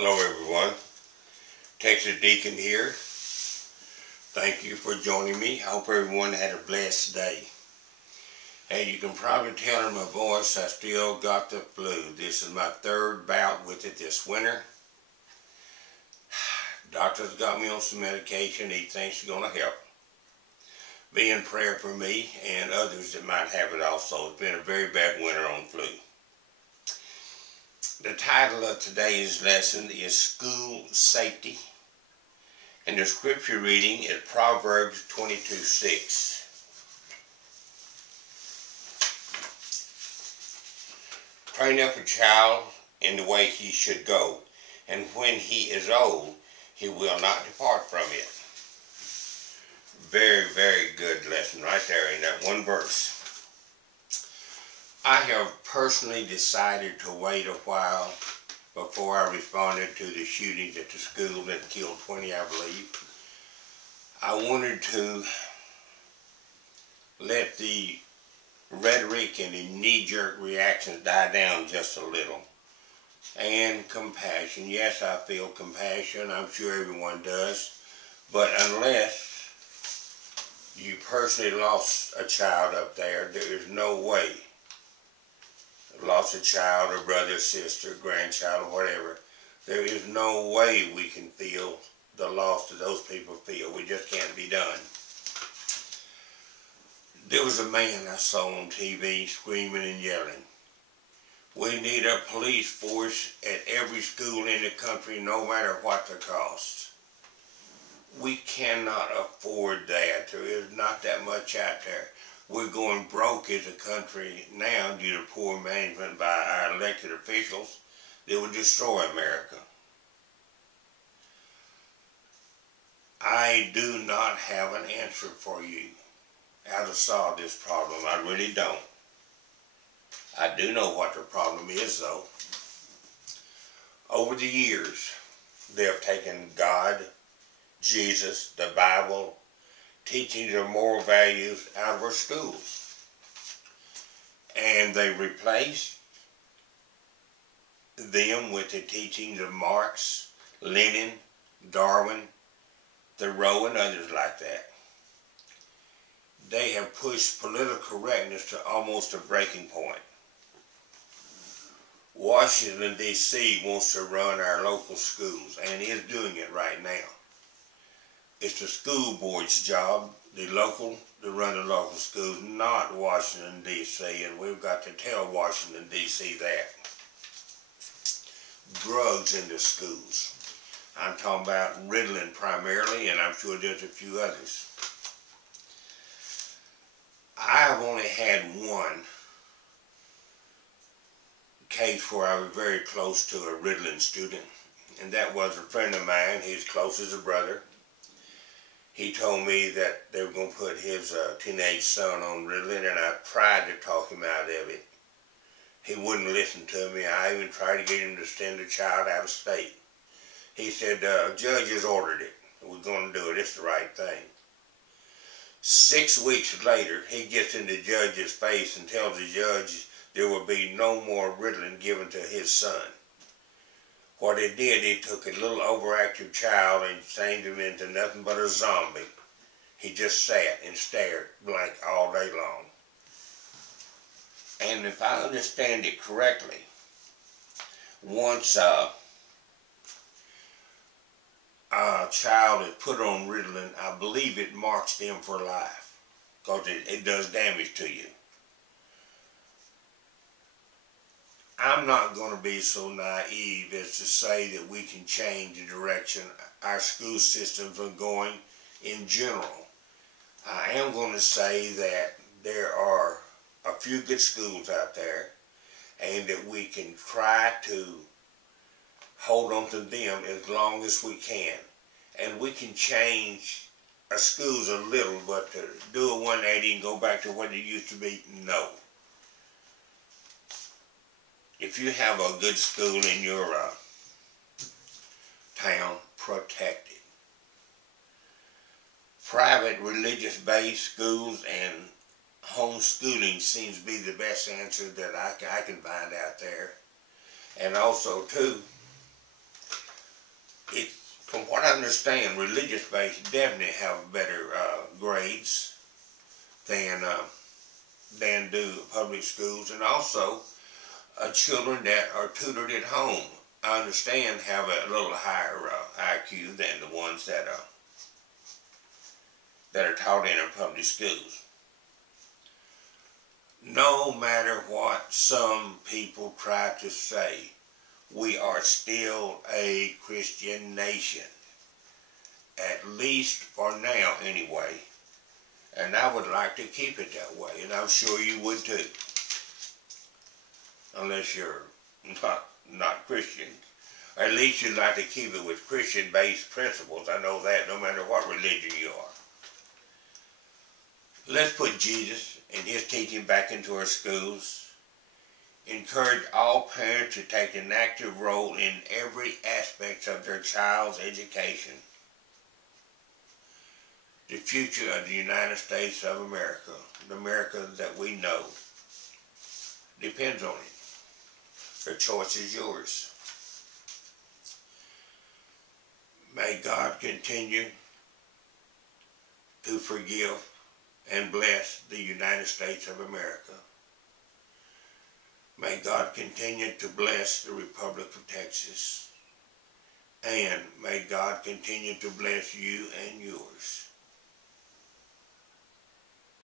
Hello everyone, Texas Deacon here. Thank you for joining me. I hope everyone had a blessed day. And you can probably tell in my voice I still got the flu. This is my third bout with it this winter. Doctor's got me on some medication he thinks is going to help. Be in prayer for me and others that might have it also. It's been a very bad winter on flu. The title of today's lesson is School Safety. And the scripture reading is Proverbs 22:6. Train up a child in the way he should go, and when he is old, he will not depart from it. Very, very good lesson right there in that one verse. I have personally decided to wait a while before I responded to the shootings at the school that killed 20, I believe. I wanted to let the rhetoric and the knee-jerk reactions die down just a little. And compassion. Yes, I feel compassion. I'm sure everyone does. But unless you personally lost a child up there, there is no way. Lost a child, or brother, sister, grandchild, or whatever. There is no way we can feel the loss that those people feel. We just can't be done. There was a man I saw on TV screaming and yelling. We need a police force at every school in the country, no matter what the cost. We cannot afford that. There is not that much out there. We're going broke as a country now due to poor management by our elected officials that will destroy America. I do not have an answer for you how to solve this problem. I really don't. I do know what the problem is, though. Over the years, they have taken God, Jesus, the Bible, teachings of moral values out of our schools. And they replaced them with the teachings of Marx, Lenin, Darwin, Thoreau, and others like that. They have pushed political correctness to almost a breaking point. Washington, D.C. wants to run our local schools and is doing it right now. It's the school board's job, to run the local schools, not Washington, D.C., and we've got to tell Washington, D.C. that. Drugs in the schools. I'm talking about Ritalin primarily, and I'm sure there's a few others. I've only had one case where I was very close to a Ritalin student, and that was a friend of mine. He's close as a brother. He told me that they were going to put his teenage son on Ritalin, and I tried to talk him out of it. He wouldn't listen to me. I even tried to get him to send the child out of state. He said, judge has ordered it. We're going to do it. It's the right thing. 6 weeks later, he gets in the judge's face and tells the judge there will be no more Ritalin given to his son. What they did, they took a little overactive child and changed him into nothing but a zombie. He just sat and stared blank all day long. And if I understand it correctly, once a child is put on Ritalin, I believe it marks them for life, because it does damage to you. I'm not going to be so naive as to say that we can change the direction our school systems are going in general. I am going to say that there are a few good schools out there, and that we can try to hold on to them as long as we can. And we can change our schools a little, but to do a 180 and go back to what it used to be, no. If you have a good school in your town, protect it. Private religious-based schools and homeschooling seems to be the best answer that I can find out there. And also, too, it, from what I understand, religious based definitely have better grades than do public schools, and also children that are tutored at home, I understand, have a little higher IQ than the ones that are taught in our public schools. No matter what some people try to say, we are still a Christian nation, at least for now anyway, and I would like to keep it that way, and I'm sure you would too, unless you're not Christian. At least you'd like to keep it with Christian-based principles. I know that, no matter what religion you are. Let's put Jesus and his teaching back into our schools. Encourage all parents to take an active role in every aspect of their child's education. The future of the United States of America, the America that we know, depends on it. The choice is yours. May God continue to forgive and bless the United States of America. May God continue to bless the Republic of Texas. And may God continue to bless you and yours.